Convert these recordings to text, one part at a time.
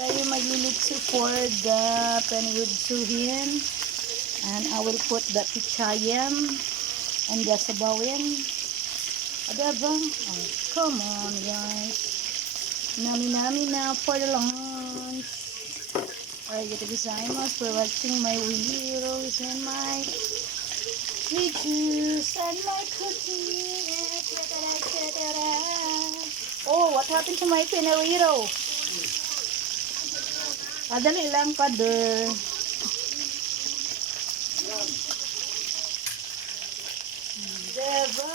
Tayo maglilitsi for the panigudsuhin. And I will put the pichayam and the sabawin. Adaba? Oh, come on, guys. Nami na for the lunch. Arigatou gozaimasu for watching my videos and my videos and my cooking, etc. Oh, what happened to my pinarito? Padali lang, father. Diba?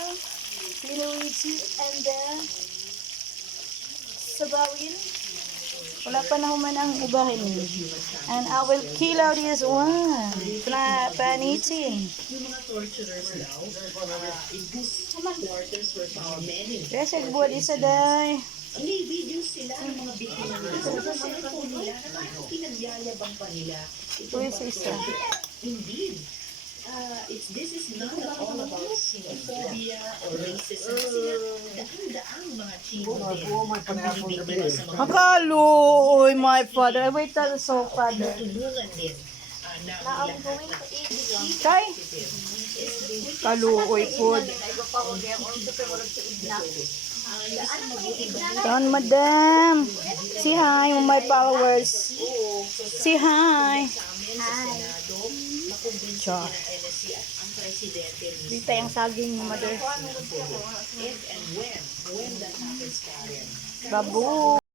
Pinuiti and the sabawin. Wala pa na human ang ugahin. And I will kill out this one. Panitin. Yung mga torturers daw, in whose quarters were found many. Yes, buwan isa day. May videos sila ng mga biktima nila. Sa mga cellphone nila, na parang pinagyayabang pa nila. Uy, isa. Indeed. This is not at all about xenophobia or racism. Kasi daang mga chino din ang binibiktima sa mga Akalo, oy, my father. Wait, that is so father. tulungan din na Kay? Kaluoy po. Don, madam. Say hi, my followers. Say hi. Char. ang presidente Dito yung saging, mother. if and when that happens, Karen. Babu.